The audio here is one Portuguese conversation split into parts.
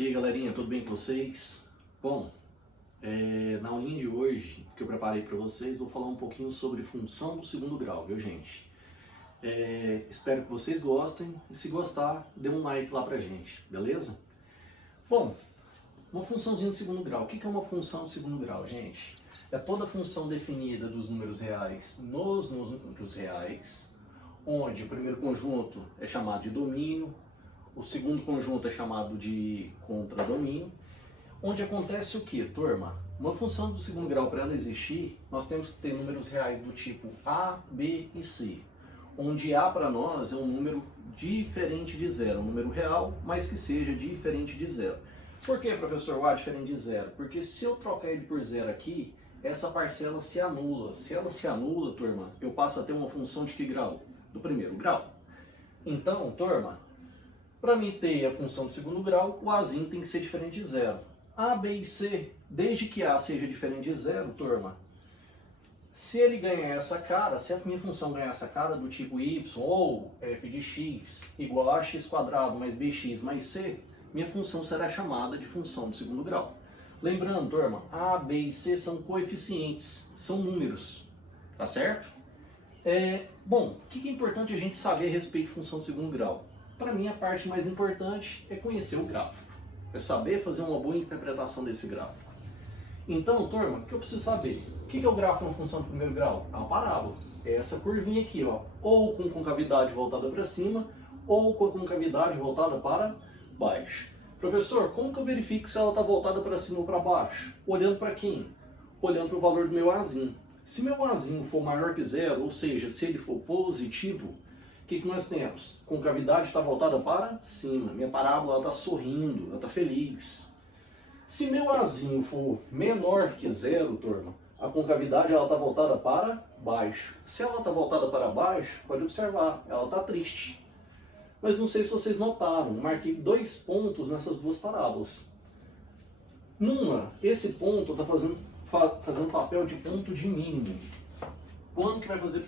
E aí galerinha, tudo bem com vocês? Bom, na aulinha de hoje que eu preparei para vocês, vou falar um pouquinho sobre função do segundo grau, viu gente? Espero que vocês gostem e se gostar, dê um like lá pra gente, beleza? Bom, uma funçãozinha de segundo grau. O que é uma função de segundo grau, gente? É toda função definida dos números reais nos números reais, onde o primeiro conjunto é chamado de domínio, o segundo conjunto é chamado de contradomínio, onde acontece o que, turma? Uma função do segundo grau, para ela existir, nós temos que ter números reais do tipo A, B e C, onde A para nós é um número diferente de zero, um número real, mas que seja diferente de zero. Por que, professor, o A é diferente de zero? Porque se eu trocar ele por zero aqui, essa parcela se anula. Se ela se anula, turma, eu passo a ter uma função de que grau? Do primeiro grau. Então, turma, para mim ter a função de segundo grau, o Azinho tem que ser diferente de zero. A, B e C, desde que A seja diferente de zero, turma, se ele ganhar essa cara, se a minha função ganhar essa cara do tipo y ou f de x igual a x quadrado mais bx mais c, minha função será chamada de função do segundo grau. Lembrando, turma, A, B e C são coeficientes, são números, tá certo? Bom, o que é importante a gente saber a respeito de função de segundo grau? Para mim, a parte mais importante é conhecer o gráfico, é saber fazer uma boa interpretação desse gráfico. Então, turma, o que eu preciso saber? O que é o gráfico de uma função de primeiro grau? É uma parábola. É essa curvinha aqui, ó, ou com concavidade voltada para cima, ou com a concavidade voltada para baixo. Professor, como que eu verifico se ela está voltada para cima ou para baixo? Olhando para quem? Olhando para o valor do meu Azinho. Se meu Azinho for maior que zero, ou seja, se ele for positivo, o que nós temos? Concavidade está voltada para cima. Minha parábola está sorrindo, ela está feliz. Se meu Azinho for menor que zero, turma, a concavidade está voltada para baixo. Se ela está voltada para baixo, pode observar, ela está triste. Mas não sei se vocês notaram, marquei 2 pontos nessas duas parábolas. Numa, esse ponto está fazendo papel de ponto de mínimo. Quando que vai fazer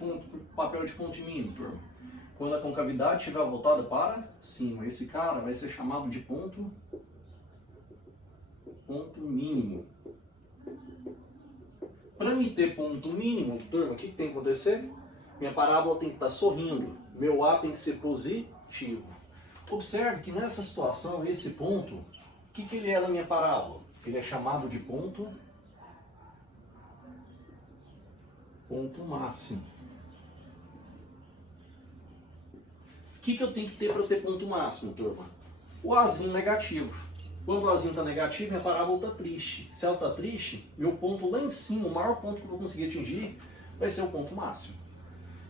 papel de ponto de mínimo, turma? Quando a concavidade estiver voltada para cima. Esse cara vai ser chamado de ponto mínimo. Para mim ter ponto mínimo, turma, o que tem que acontecer? Minha parábola tem que estar sorrindo. Meu A tem que ser positivo. Observe que nessa situação, esse ponto, o que ele é na minha parábola? Ele é chamado de ponto máximo. O que eu tenho que ter para ter ponto máximo, turma? O Azinho negativo. Quando o Azinho está negativo, minha parábola está triste. Se ela está triste, meu ponto lá em cima, o maior ponto que eu vou conseguir atingir, vai ser o ponto máximo.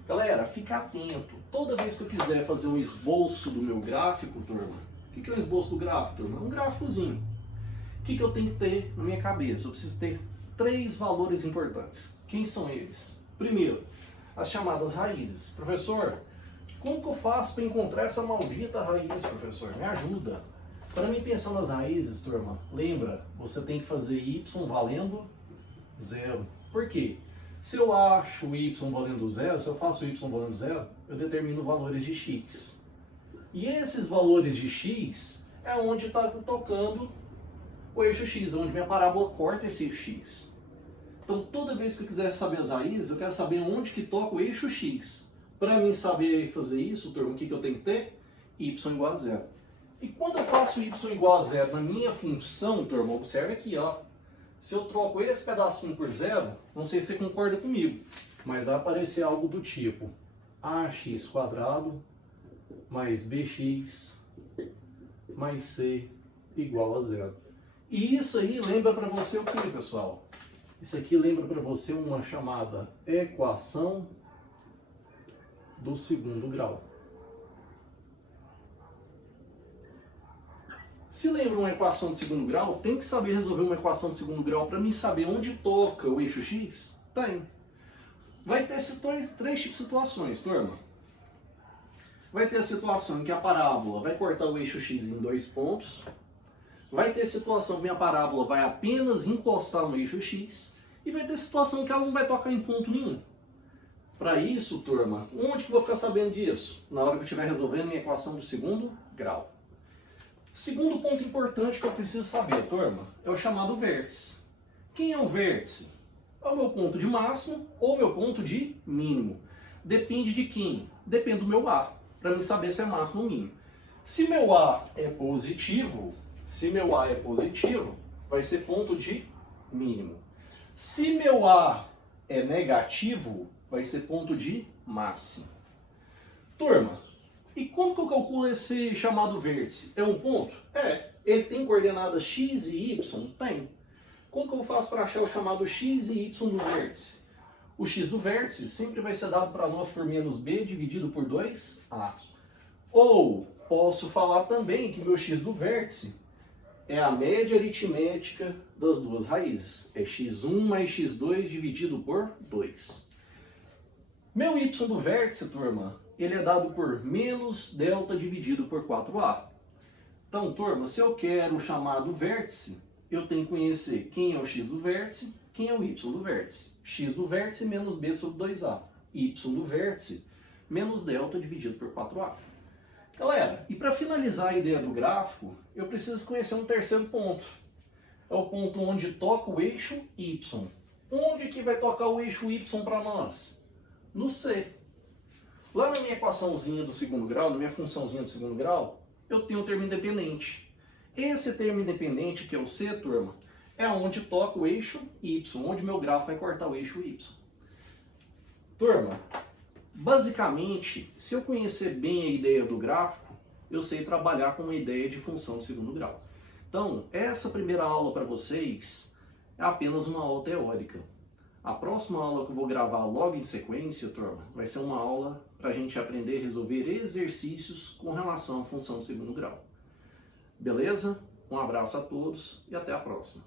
Galera, fica atento. Toda vez que eu quiser fazer um esboço do meu gráfico, turma, o que é o esboço do gráfico, turma? É um gráficozinho. O que eu tenho que ter na minha cabeça? Eu preciso ter 3 valores importantes. Quem são eles? Primeiro, as chamadas raízes. Professor, como que eu faço para encontrar essa maldita raiz, professor? Me ajuda. Para mim pensar nas raízes, turma, lembra, você tem que fazer y valendo 0. Por quê? Se eu acho y valendo 0, se eu faço y valendo 0, eu determino valores de x. E esses valores de x é onde está tocando o eixo x, onde minha parábola corta esse eixo x. Então toda vez que eu quiser saber as raízes, eu quero saber onde que toca o eixo x. Para mim saber fazer isso, turma, o que eu tenho que ter? Y igual a 0. E quando eu faço y igual a 0 na minha função, turma, observe aqui, ó. Se eu troco esse pedacinho por 0, não sei se você concorda comigo, mas vai aparecer algo do tipo ax quadrado mais bx mais c igual a 0. E isso aí lembra para você o que, pessoal? Isso aqui lembra para você uma chamada equação do segundo grau. Se lembra uma equação de segundo grau, tem que saber resolver uma equação de segundo grau para mim saber onde toca o eixo x? Tem. Vai ter três tipos de situações, turma. Vai ter a situação em que a parábola vai cortar o eixo x em 2 pontos. Vai ter situação que a parábola vai apenas encostar no eixo x. E vai ter situação que ela não vai tocar em ponto nenhum. Para isso, turma, onde que eu vou ficar sabendo disso? Na hora que eu estiver resolvendo minha equação do segundo grau. Segundo ponto importante que eu preciso saber, turma, é o chamado vértice. Quem é o vértice? É o meu ponto de máximo ou o meu ponto de mínimo. Depende de quem? Depende do meu A, para mim saber se é máximo ou mínimo. Se meu A é positivo, vai ser ponto de mínimo. Se meu A é negativo, vai ser ponto de máximo. Turma, e como que eu calculo esse chamado vértice? É um ponto? É. Ele tem coordenadas x e y? Tem. Como que eu faço para achar o chamado x e y do vértice? O x do vértice sempre vai ser dado para nós por menos b dividido por 2a. Ou posso falar também que meu x do vértice é a média aritmética das duas raízes. É x1 mais x2 dividido por 2. Meu y do vértice, turma, ele é dado por menos delta dividido por 4a. Então, turma, se eu quero o chamado vértice, eu tenho que conhecer quem é o x do vértice, quem é o y do vértice. X do vértice menos b sobre 2a. Y do vértice menos delta dividido por 4a. Galera, e para finalizar a ideia do gráfico, eu preciso conhecer um terceiro ponto. É o ponto onde toca o eixo y. Onde que vai tocar o eixo y para nós? No C. Lá na minha equaçãozinha do segundo grau, na minha funçãozinha do segundo grau, eu tenho um termo independente. Esse termo independente, que é o C, turma, é onde toca o eixo y, onde meu grafo vai cortar o eixo y. Turma, basicamente, se eu conhecer bem a ideia do gráfico, eu sei trabalhar com uma ideia de função de segundo grau. Então, essa primeira aula para vocês é apenas uma aula teórica. A próxima aula que eu vou gravar logo em sequência, turma, vai ser uma aula para a gente aprender a resolver exercícios com relação à função de segundo grau. Beleza? Um abraço a todos e até a próxima.